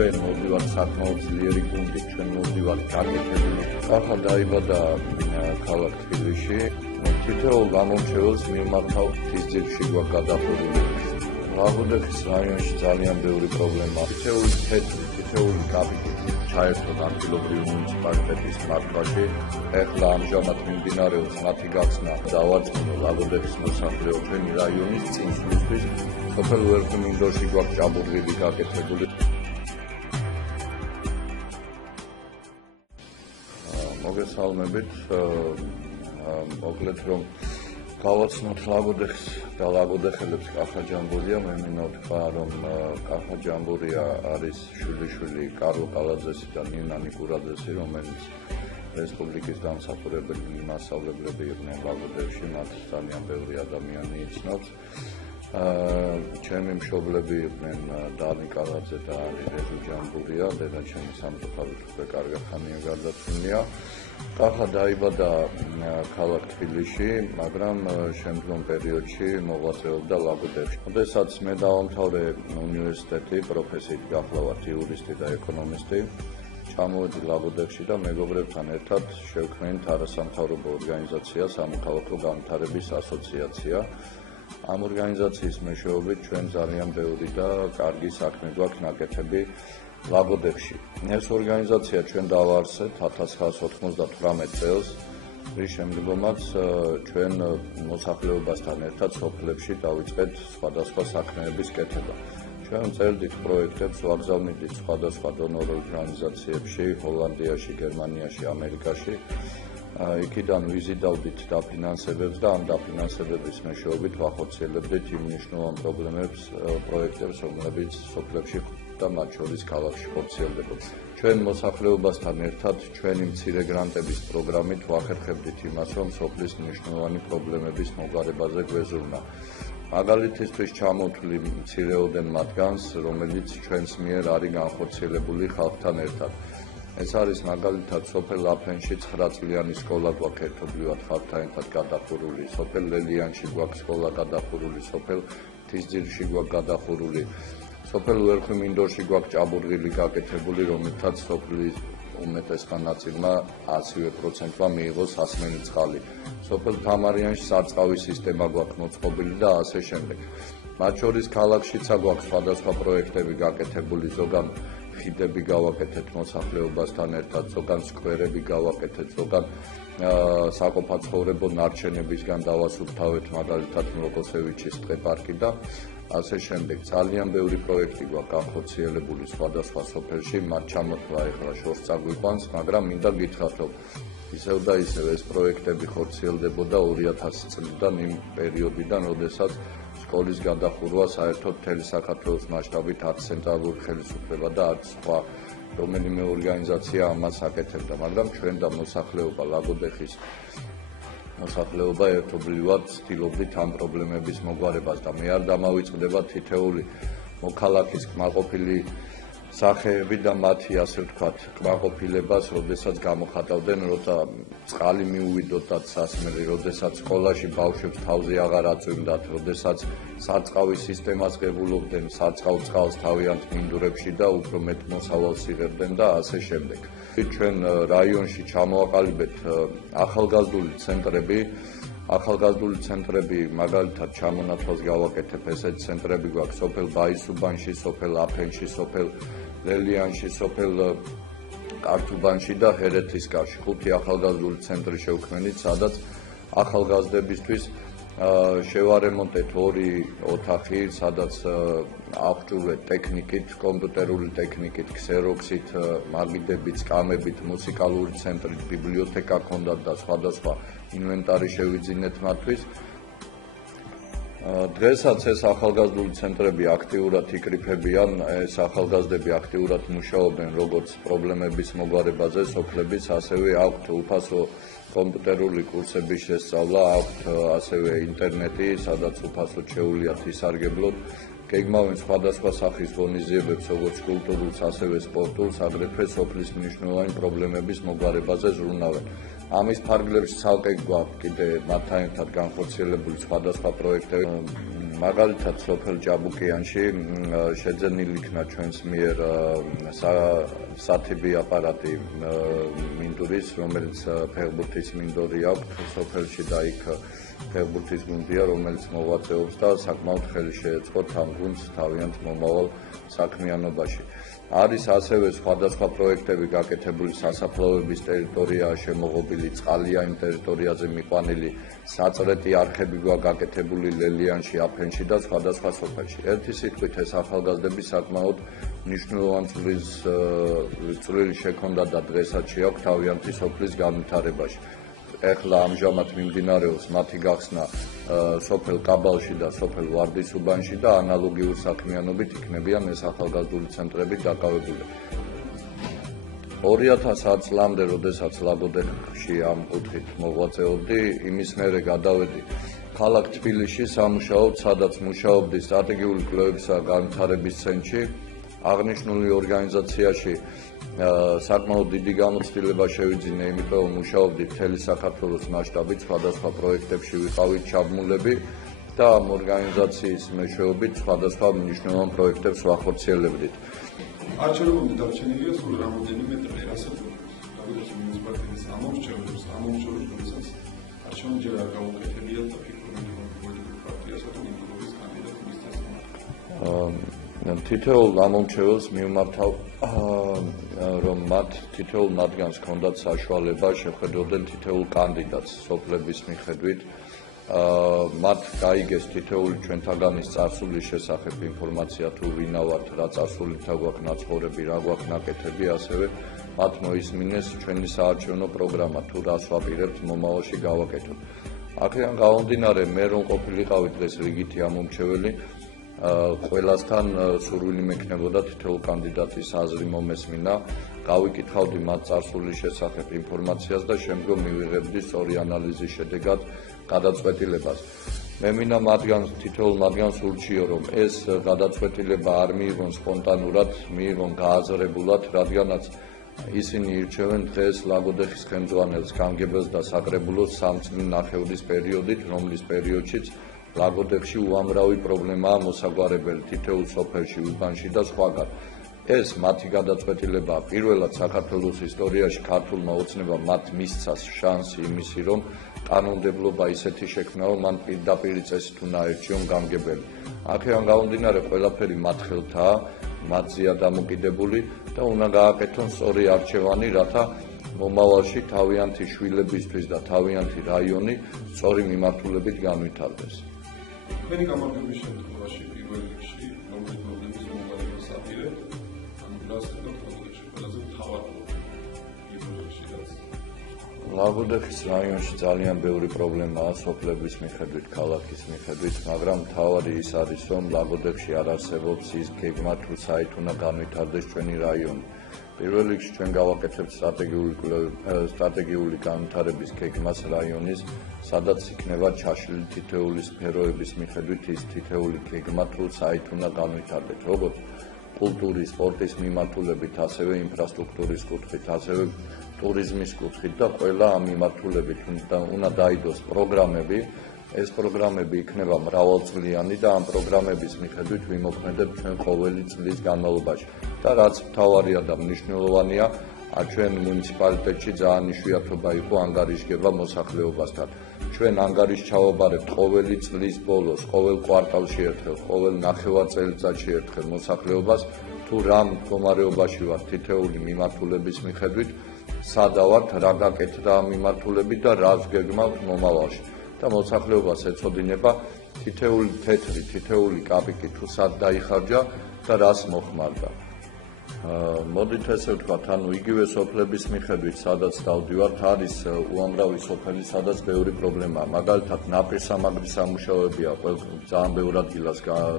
ჩვენ მოდივართ საკმაოდ ძლიერი გუნდით, ჩვენ მოდივართ გაკეთებული. ახლა დაიბადა ქალაქ თბილისში. თითოეულ გამომრჩეველს მიმართავთ თისძირში გვაქვს გადახურული. ლაგოდეხის რაიონში ძალიან ბევრი პრობლემაა. თითოეული კაპიტი ჩაერთო ადგილობრივი მუნიციპალიტეტის მართვაში. ეხლა ამჟამად მიმდინარეობს მათი გახსნა. დავარწმუნო ლაგოდეხის მოსახლეო ჩვენი რაიონის წინსვლისთვის. სოფელ ვერხვი მინდორში გვაქვს ჭაბურღილი გაკეთებული. მოგესალმებით. მოკლედ რომ გავაცნოთ ლაგოდეხს და ლაგოდეხელებს კახაჯამბურია. მე მინდა ვთქვა, რომ კახაჯამბურია არის შვილიშვილი კარლო კალაძესი და ნინა ნიკურაძესი, რომელიც რესპუბლიკის დამსახურებელი მასწავლებლები იყვნენ ლაგოდეხში. მათ ძალიან ბევრი ადამიანი იცნობს. ჩემი მშობლები იყვნენ დანი კალაძე და რეზო ჯამბურია. დედაჩემი სამწუხაროდ უკვე კარგად ხანია გარდაცვლილია. ახლა დაიბადა ქალაქ თბილისში, მაგრამ შემდგომ პერიოდში მოღვაწეობდა ლაგოდეხში. როდესაც მე დავამთავრე უნივერსიტეტი, პროფესიით გახლავართ იურისტი და ეკონომისტი, ჩამოვედი ლაგოდეხში და მეგობრებთან ერთად შევქმნით არასამთავრობო ორგანიზაცია სამოქალაქო განვითარების ასოციაცია. ამ ორგანიზაციის მეშვეობით ჩვენ ძალიან ბევრი და კარგი საქმე გვაქვს ნაკეთები ლაგოდეხში. ეს ორგანიზაცია ჩვენ დავაარსეთ 1998 წელს, რის შემდგომაც ჩვენ მოსახლეობასთან ერთად სოფლებში დავიწყეთ სხვადასხვა საქმეების კეთება. ჩვენ წერდით პროექტებს, ვაგზავნიდით სხვადასხვა დონორ ორგანიზაციებში, ჰოლანდიაში, გერმანიაში, ამერიკაში. იქიდან ვიზიდავდით დაფინანსებებს და ამ დაფინანსებების მეშვეობით ვახორციელებდით იმ მნიშვნელოვან პროექტებს, რომლებიც სოფლებში და მათ შორის ქალაქში ხორციელდებოდა. ჩვენ მოსახლეობასთან ერთად ჩვენი მცირე გრანტების პროგრამით ვახერხებდით იმას, რომ სოფლის მნიშვნელოვანი პრობლემების მოგვარებაზე გვეზრუნა. მაგალითისთვის ჩამოვთვლი მცირეოდენ მათგანს, რომელიც ჩვენს მიერ არის განხორციელებული ხალხთან ერთად. ეს არის მაგალითად სოფელ აფენში 9 წლიანი სკოლა გვაქვს ერთობლივად ხალხთან ერთად გადახურული, სოფელ ლელიანში გვაქვს სკოლა გადახურული, სოფელ თისძირში გვაქვს გადახურული, სოფელ ვერხვი მინდორში გვაქვს ჭაბურღილი გაკეთებული, რომელთაც სოფლის უმეტესმა ნაწილმა 100%-მა მიიღო სასმელი წყალი. სოფელ თამარიანში სარწყავი სისტემა გვაქვს მოწყობილი და ასე შემდეგ. მათ შორის ქალაქშიცა გვაქვს სხვადასხვა პროექტები გაკეთებული, ზოგან ხიდები გავაკეთეთ მოსახლეობასთან ერთად, ზოგან სკვერები გავაკეთეთ, ზოგან საყოფაცხოვრებო ნარჩენებისგან დავასუფთავეთ, მაგალითად მილოკოსევიჩის ტყეპარკი და ასე შემდეგ. ძალიან ბევრი პროექტი გვაქვს განხორციელებული სხვადასხვა სოფელში, მათ ჩამოთვლა ეხლა შორს წაგვიყვანს, მაგრამ მინდა გითხრათ, რომ ისევ და ისევ ეს პროექტები ხორციელდებოდა 2000 წლიდან იმ პერიოდიდან, როდესაც სკოლის გადახურვა საერთოდ მთელი საქართველოს მასშტაბით არც ცენტრალური ხელისუფლება და არც სხვა რომელიმე ორგანიზაცია ამას აკეთებდა, მაგრამ ჩვენ და მოსახლეობა ლაგოდეხის მოსახლეობა ერთობლივად ცდილობდით ამ პრობლემების მოგვარებას და მე არ დამავიწყდება თითოეული მოქალაქის კმაყოფილი სახეები და მათი ასე ვთქვათ კმაყოფილებას, როდესაც გამოხატავდნენ, როცა წყალი მიუვიდოდათ სასმელი, როდესაც სკოლაში ბავშვებს თავზე აღარ აწვიმდათ, როდესაც სარწყავის სისტემას ღებულობდნენ, სარწყავ წყალს თავიანთ მინდვრებში და უფრო მეტ მოსავალს იღებდნენ და ასე შემდეგ. ჩვენ რაიონში ჩამოვაყალიბეთ ახალგაზრდული ცენტრები, მაგალითად ჩამონათვალს გავაკეთებ, ესეთი ცენტრები გვაქვს სოფელ ბაისუბანში, სოფელ აფენში, სოფელ ლელიანში, სოფელ კართუბანში და ჰერეთისკარში. 5 ახალგაზრდული ცენტრი შევქმნით, სადაც ახალგაზრდებისთვის შევარემონტეთ 2 ოთახი, სადაც აღჭურვეთ ტექნიკით, კომპიუტერული ტექნიკით, ქსეროქსით, მაგიდებით, სკამებით, მუსიკალური ცენტრით, ბიბლიოთეკა ჰქონდათ და სხვადასხვა ინვენტარი შევიძინეთ მათთვის. დღესაც ეს ახალგაზრდული ცენტრები აქტიურად იკრიფებიან, ეს ახალგაზრდები აქტიურად მუშაობენ როგორც პრობლემების მოგვარებაზე სოფლების, ასევე აქვთ უფასო კომპიუტერული კურსების შესწავლა, აქვთ ასევე ინტერნეტი, სადაც უფასოდ შეუძლიათ ისარგებლოთ. გეგმავენ სხვადასხვა სახის ღონისძიებებს, როგორც კულტურულს, ასევე სპორტულს, აგრეთვე სოფლის მნიშვნელოვანი პრობლემების მოგვარებაზე ზრუნავენ. ამის ფარგლებში ცალკე გვაქვს კიდე მათთან ერთად განხორციელებული სხვადასხვა პროექტები. მაგალითად სოფელ ჭაბუკიანში შეძენილი იქნა ჩვენს მიერ სათიბი აპარატი მინდურის, რომელიც ფეხბურთის მინდორი აქვს სოფელში და იქ ფეხბურთის გუნდია, რომელიც მოღვაწეობს და საკმაოდ ხელი შეეწყოთ ამ გუნდს თავიანთ მომავალ საქმიანობაში. არის ასევე სხვადასხვა პროექტები გაკეთებული სასაფლაოების ტერიტორიაა შემოღობილი, წყალია იმ ტერიტორიაზე მიყვანილი, საწრეთი არხები გვაქვს გაკეთებული ლელიანში, აფენში და სხვადასხვა სოფელში. ერთი სიტყვით ეს ახალგაზრდები საკმაოდ მნიშვნელოვანი წვლილი შექონდა და დღესაც შეაქვს თავიანთი სოფლის განვითარებაში. ეხლა ამჟამად მიმდინარეობს მათი გახსნა სოფელ კაბალში და სოფელ ვარდისუბანში და ანალოგიურ საქმიანობით იქნებიან ეს ახალგაზრდული ცენტრები დაკავებული. 2000 წლამდე, როდესაც ლაგოდეხში ამ კუთხით მოღვაწეობდი, იმის მერე გადავედი ქალაქ თბილისში სამუშაოდ, სადაც მუშაობდი სტრატეგიული კვლევებისა და განვითარების ცენტრში. აღნიშნული ორგანიზაციაში საკმაოდ დიდი გამოცდილება შევიძინე, იმიტომ რომ მუშაობდი მთელი საქართველოს მასშტაბით, სხვადასხვა პროექტებში ვიყავით ჩაბმულები და ამ ორგანიზაციის მეშვეობით სხვადასხვა მნიშვნელოვან პროექტებს ვახორციელებდით. არჩევნებამდე დარჩენილია სულ რამოდენიმე დღე, რასაც დავიდოს მუნიციპალიტეტის ამომრჩევლებს, რომელსაც არჩევნები არ გაუკეთებიათ და ფიქრობენ რომ პოლიტიკურ პარტიასა თუ ინგლისის კანდიდატი მისცეს. თითოეულ ამომრჩეველს მივმართავ, რომ მათ თითოეულ მათგანს ჰქონდათ საშუალება შეხვედროდნენ თითოეულ კანდიდატს სოფლების მიხედვით. მათ გაიგეს თითოეული ჩვენთაგანის წარსულის შესახებ ინფორმაცია, თუ ვინა ვართ, რა წარსულითა გვაქვს ნაცხოვრები, რა გვაქვს ნაკეთები, ასევე მათ მოისმინეს ჩვენი საარჩევნო პროგრამა, თუ რას ვაპირებთ მომავალში გავაკეთოთ. აქედან გამომდინარე, მე რომ ყოფილიყავი დღეს რიგითი ამომრჩეველი, ყველასთან სურვილი მექნებოდა თითოეულ კანდიდატის აზრი მომესმინა, გავიკითხავდი მათ წარსულის შესახებ ინფორმაციას და შემდგომ მივიღებდი სწორი ანალიზის შედეგად გადაწყვეტილებას. მე მინდა თითოეულ მათგანს ურჩიო, რომ ეს გადაწყვეტილება არ მიიღონ სპონტანურად, მიიღონ გააზრებულად, რადგანაც ისინი ირჩევენ დღეს ლაგოდეხის ხელმძღვანელს, გამგებელს და საკრებულოს 3 წლის ნახევრის პერიოდით, რომლის პერიოდშიც ლაგოდეხში უამრავი პრობლემაა მოსაგვარებელი თითოეულ სოფელში, უბანში და სხვაგან. ეს მათი გადაწყვეტილებაა. პირველად საქართველოს ისტორიაში ქართულმა ოცნებამ მათ მისცა შანსი იმისი, რომ კანონმდებლობა ისეთი შექმნა, რომ მან პირდაპირ წესით უნდა აერჩიონ გამგებელი. აქედან გამომდინარე, ყველაფერი მათ ხელთაა, მათზეა დამოკიდებული და უნდა გააკეთონ სწორი არჩევანი, რათა მომავალში თავიანთი შვილებისთვის და თავიანთი რაიონი სწორი მიმართულებით განვითარდეს. თქვენი გამარჯვების შემთხვევაში პირველ რიგში რომელი პრობლემის მომხდარებას აპირებთ, ან რასაკეთებთ ლაგოდეხში ყველაზე მთავარ პრობლემაში? ლაგოდეხის რაიონში ძალიან ბევრი პრობლემაა სოფლების მიხედვით, ქალაქის მიხედვით, მაგრამ მთავარი ის არის, რომ ლაგოდეხში არ არსებობს ის გეგმა, თუ საით უნდა განვითარდეს ჩვენი რაიონი. პირველ რიგში ჩვენ გავაკეთებთ სტრატეგიული განვითარების გეგმას რაიონის, სადაც იქნება ჩაშლილი თითოეული სფეროების მიხედვით ის თითოეული გეგმა, თუ საით უნდა განვითარდეს, როგორც კულტურის, სპორტის მიმართულებით, ასევე ინფრასტრუქტურის კუთხით, ასევე ტურიზმის კუთხით და ყველა ამ მიმართულებით უნდა დაიდოს პროგრამები. ეს პროგრამები იქნება მრავალწლიანი და ამ პროგრამების მიხედვით ვიმოქმედებთ ჩვენ ყოველი წლის განმავლობაში. და რაც მთავარია და მნიშვნელოვანია, ჩვენ მუნიციპალიტეტში ძალიან იშვიათობა იყო ანგარიშგება მოსახლეობასთან. ჩვენ ანგარიშს ჩავაბარებთ ყოველი წლის ბოლოს, ყოველ კვარტალში ერთხელ, ყოველ ნახევარწელიწადში ერთხელ მოსახლეობას, თუ რა მდგომარეობაში ვართ თითოეული მიმართულების მიხედვით, სადა ვართ, რა გაკეთდა ამ მიმართულებით და რას გეგმავთ მომავალში. და მოსახლეობას ეწოდინება თითოეული თეთრი, თითოეული კაპიკი თუ სად დაიხარჯა და რას მოხმარდა. მოდით ესე ვთქვათ, ანუ იგივე სოფლების მიხედვით, სადაც დავდივართ, არის უამრავი სოფელი, სადაც ბევრი პრობლემაა. მაგალითად, ნაპირსამაგრის სამუშაოებია ძალიან ბევრ ადგილას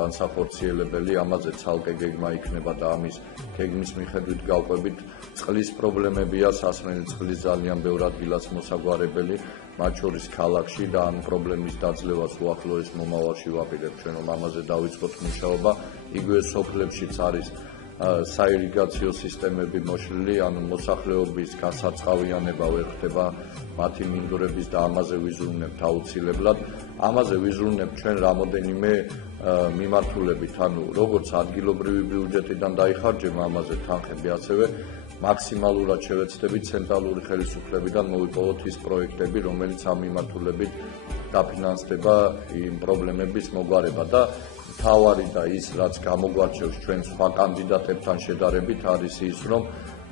განსახორციელებელი, ამაზე ცალკე გეგმა იქნება და ამის გეგმის მიხედვით გავყვებით. წყლის პრობლემებია, სასმელი წყლის ძალიან ბევრ ადგილას მოსაგვარებელი, მათ შორის ქალაქში და ამ პრობლემის დაძლევას უახლოეს მომავალში ვაპირებთ ჩვენ, რომ ამაზე დავიწყოთ მუშაობა. იგივე სოფლებშიც არის საირიგაციო სისტემები მოშლილი, ანუ მოსახლეობის გასაწყავიანება ვერ ხდება მათი მინდვრების და ამაზე ვიზრუნებთ აუცილებლად. ამაზე ვიზრუნებთ ჩვენ რამოდენიმე მიმართულებით, ანუ როგორც ადგილობრივი ბიუჯეტიდან დაიხარჯება ამაზე თანხები, ასევე მაქსიმალურად შევეცდებით ცენტრალური ხელისუფლებიდან მოვიპოვოთ ის პროექტები, რომელიც ამ მიმართულებით დაფინანსდება იმ პრობლემების მოგვარება და თავარი და ის, რაც გამოგვარჩევს ჩვენ სხვა კანდიდატებთან შედარებით, არის ის, რომ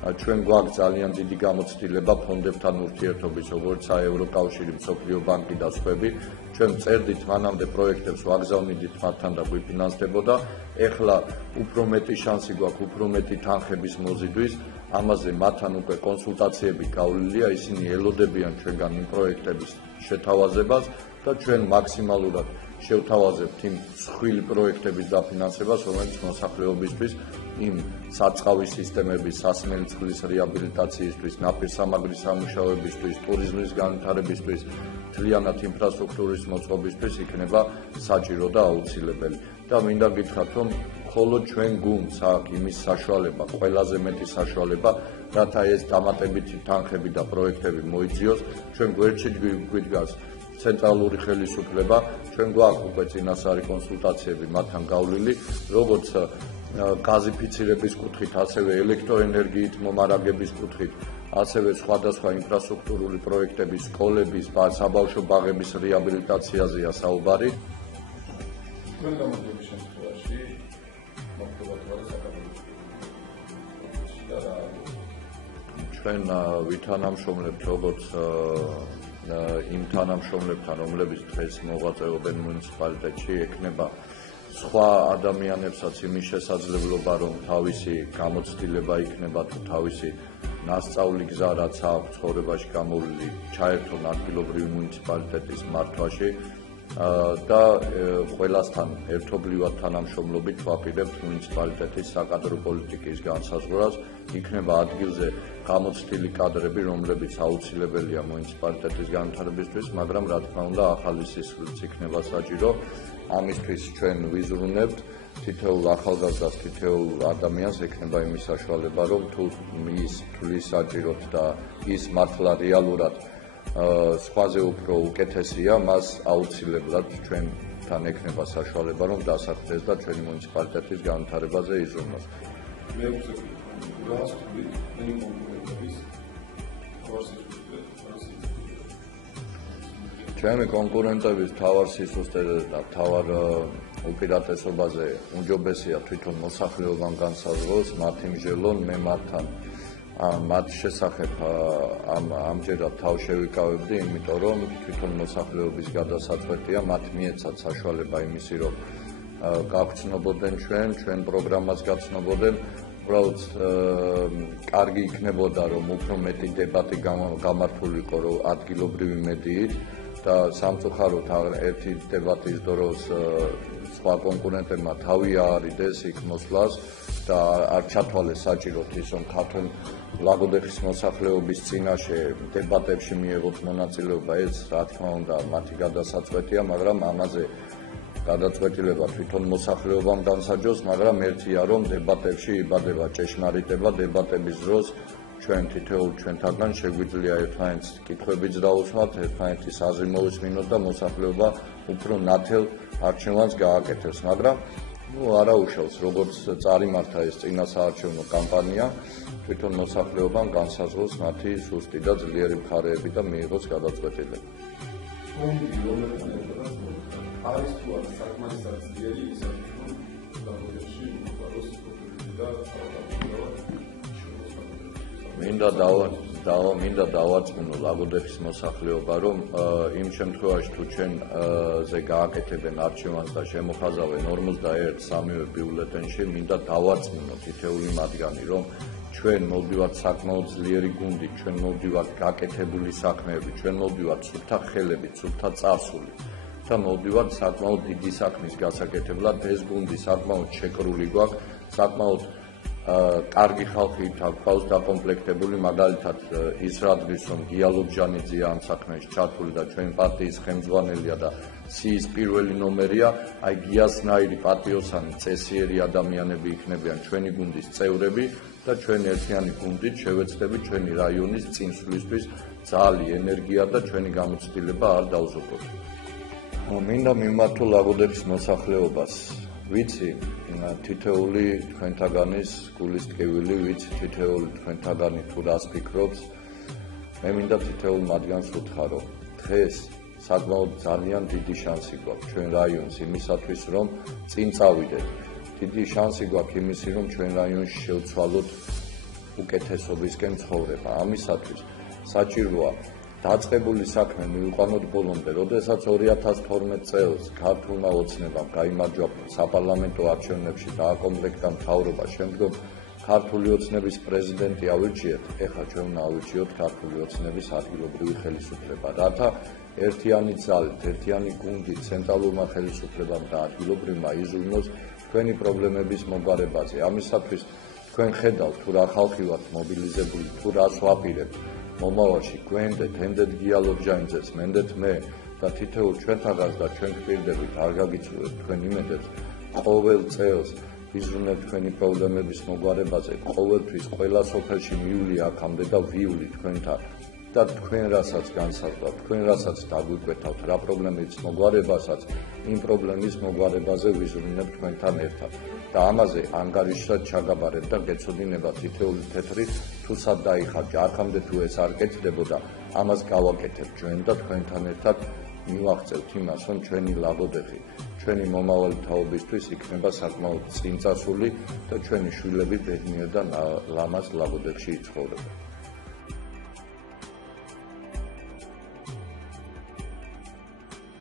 ჩვენ გვაქვს ძალიან დიდი გამოცდილება ფონდებთან ურთიერთობის, როგორიცაა ევროკავშირი, მსოფლიო ბანკი და სხვები. ჩვენ წერდით მანამდე პროექტებს, ვაგზავნიდით მათთან და გვიფინანსდებოდა. ეხლა უფრო მეტი შანსი გვაქვს, უფრო მეტი თანხების მოზიდვის. ამაზე მათთან უკვე კონსულტაციები გავლილია, ისინი ელოდებიან ჩვენგან იმ პროექტების შეთავაზებას და ჩვენ მაქსიმალურად შევთავაზებთ იმ მსხვილი პროექტების დაფინანსებას, რომელიც მოსახლეობისთვის იმ საწყავის სისტემების, სასმელი წყლის რეაბილიტაციისთვის, ნაპირსამაგრის სამუშაოებისთვის, ტურიზმის განვითარებისთვის, მთლიანად ინფრასტრუქტურის მოწყობისთვის იქნება საჭირო და აუცილებელი. და მინდა გითხრათ, რომ მხოლოდ ჩვენ გუნდს აქვს იმის საშუალება, ყველაზე მეტი საშუალება, რათა ეს დამატებითი თანხები და პროექტები მოიძიოს. ჩვენ გვერდში გვიდგას ცენტრალური ხელისუფლება, ჩვენ გვაქვს უკვე წინასწარი კონსულტაციები მათთან გავლილი, როგორც გაზიფიცირების კუთხით, ასევე ელექტროენერგიით მომარაგების კუთხით, ასევე სხვადასხვა ინფრასტრუქტურული პროექტების, სკოლების, საბავშვო ბაღების რეაბილიტაციაზეა საუბარი. ჩვენ გამოძიების შემთხვევაში ჩვენ ვითანამშრომლებთ როგორც იმ თანამშრომლებთან, რომლებიც დღეს მოღვაწეობენ მუნიციპალიტეტში, ექნება სხვა ადამიანებსაც იმის შესაძლებლობა, რომ თავისი გამოცდილება იქნება თუ თავისი ნასწავლი გზა, რაც აქვს ცხოვრებაში გამოვლილი, ჩაერთონ ადგილობრივი მუნიციპალიტეტის მართვაში და ყველასთან ერთობლივად თანამშრომლობით ვაპირებთ მუნიციპალიტეტის საკადრო პოლიტიკის განსაზღვრას. იქნება ადგილზე გამოცდილი კადრები, რომლებიც აუცილებელია მუნიციპალიტეტის განვითარებისთვის, მაგრამ რა თქმა უნდა, ახალი სისხლიც იქნება საჭირო. ამისთვის ჩვენ ვიზრუნებთ თითოეულ ახალგაზრდას, თითოეულ ადამიანს ექნება იმის საშუალება, რომ თუ ის თulis საჭიროთ და ის მართლა რეალურად სხვაზე უფრო უკეთესია, მას აუცილებლად ჩვენთან ექნება საშუალება, რომ დასახდეს და ჩვენი მუნიციპალიტეტის განვითარებაზე იზრუნოს. ჩემი კონკურენტების თავარ სისუსტეზე და თავარ უპირატესობაზე უმჯობესია თვითონ მოსახლეობამ განსაზღვროს მათი მსჯელონ, მე მათთან მათ შესახებ ამჯერად თავ შევიკავებდი, იმიტომ რომ თვითონ მოსახლეობის გადასაწყვეტია, მათ მიეცათ საშუალება იმისი, რომ გავხსნობოდნენ ჩვენ პროგრამას გაცნობოდნენ. უბრალოდ კარგი იქნებოდა, რომ უფრო მეტი დებატი გამართულიყო ადგილობრივი მედიით და სამწუხაროდ ერთი დებატის დროს სხვა კონკურენტებმა თავი აარიდეს იქ მოსვლას და არ ჩათვალეს საჭიროდ ის, რომ ქართულ ლაგოდეხის მოსახლეობის წინაშე დებატებში მიიღოთ მონაწილეობა. ეს რა თქმა უნდა მათი გადასაწყვეტია, მაგრამ ამაზე გადაწყვეტილება თვითონ მოსახლეობამ განსაჯოს, მაგრამ ერთია, რომ დებატებში იბადება ჭეშმარიტება, დებატების დროს ჩვენ თითოეულ ჩვენთაგან შეგვიძლია ერთმანეთს კითხვებიც დაუსვათ, ერთმანეთის აზრი მოვისმინოთ და მოსახლეობა უფრო ნათელ არჩევანს გააკეთებს, მაგრამ არა უშავს, როგორც წარიმართა ეს წინასაარჩევნო კამპანია, თვითონ მოსახლეობამ განსაზღვროს მათი სუსტი და ძლიერი მხარეები და მიიღოს გადაწყვეტილება. არის თუ არა საკმარისად ძლიერი ისეთი, რომ გამოძიებში მოყაროს და მინდა დავარწმუნო ლაგოდეხის მოსახლეობა, რომ იმ შემთხვევაში თუ ჩვენზე გააკეთებენ არჩევანს და შემოხაზავენ 41-3 ბიულეტენში, მინდა დავარწმუნო თითოეული მათგანი, რომ ჩვენ მოვდივართ საკმაოდ ძლიერი გუნდით, ჩვენ მოვდივართ გაკეთებული საქმეები, ჩვენ მოვდივართ სუფთა ხელებით, სუფთა წარსულით და მოვდივართ საკმაოდ დიდი საქმის გასაკეთებლად. ეს გუნდი საკმაოდ შეკრული გვაქვს, საკმაოდ კარგი ხალხი გვაქვს დაკომპლექტებული, მაგალითად ის რადგის, რომ გია ლობჟანიძეა ამ საქმეში ჩართული და ჩვენი პარტიის ხელმძღვანელია და სიის პირველი ნომერია, აი გიასნაირი პატიოსანი წესიერი ადამიანები იქნებიან ჩვენი გუნდის წევრები და ჩვენ ერთიანი გუნდით შევეცდებით ჩვენი რაიონის წინსვლისთვის ძალი, ენერგია და ჩვენი გამოცდილება არ დავზოგოთ. მინდა მიმართო ლაგოდების მოსახლეობას. ვიცი, თითეული თქვენთაგანის გულის ტკივილი, ვიცი თითეული თქვენთაგანი თუ რას ფიქრობს. მე მინდა თითოეულ მათგანს ვუთხარო. დღეს საკმაოდ ძალიან დიდი შანსი გვაქვს ჩვენ რაიონს იმისათვის, რომ წინ წავიდეთ. დიდი შანსი გვაქვს იმისი, რომ ჩვენ რაიონში შევცვალოთ უკეთესობისკენ ცხოვრება. ამისათვის საჭიროა დაწყებული საქმე მივიყვანოთ ბოლომდე, როდესაც 2012 წელს ქართულმა ოცნებამ გაიმარჯვა საპარლამენტო არჩევნებში დააკომპლექტა მთავრობა, შემდგომ ქართული ოცნების პრეზიდენტი ავირჩიეთ, ეხლა ჩვენ უნდა ავირჩიოთ ქართული ოცნების ადგილობრივი ხელისუფლება, რათა ერთიანი ძალით, ერთიანი გუნდით ცენტრალურმა ხელისუფლებამ და ადგილობრივმა იზრუნოს თქვენი პრობლემების მოგვარებაზე. ამისათვის თქვენ ხედავთ თუ რა ხალხი ვართ მობილიზებული, თუ რას ვაპირებთ. მომავალში გვენდეთ, ენდეთ გია ლობჟანიძეს, მენდეთ მე და თითოეულ ჩვენთაგანს და ჩვენ გვპირდებით არ გაგიცნობთ თქვენ იმედებს. ყოველ წელს ვიზრუნებთ თქვენი პრობლემების მოგვარებაზე, ყოველთვის ყველა სოფელში მივალი აქამდე და ვივლი თქვენთან და თქვენ რასაც განსაზღვრავთ, თქვენ რასაც დაგვიკვეთავთ რა პრობლემების მოგვარებასაც, იმ პრობლემის მოგვარებაზე ვიზრუნებთ თქვენთან ერთად. და ამაზე ანგარიშად ჩაგაბარეთ და გეცოდინება თითოეული თეთრი თუ სად დაიხარჯა. აქამდე თუ ეს არ კეთდებოდა, ამას გავაკეთებთ ჩვენ და თქვენთან ერთად მივაღწევთ იმას, რომ ჩვენი ლაგოდეხი, ჩვენი მომავალი თაობისთვის იქნება საკმაოდ წინწასული და ჩვენი შვილები ბედნიერ და ლამაზ ლაგოდეხში იცხოვრებენ.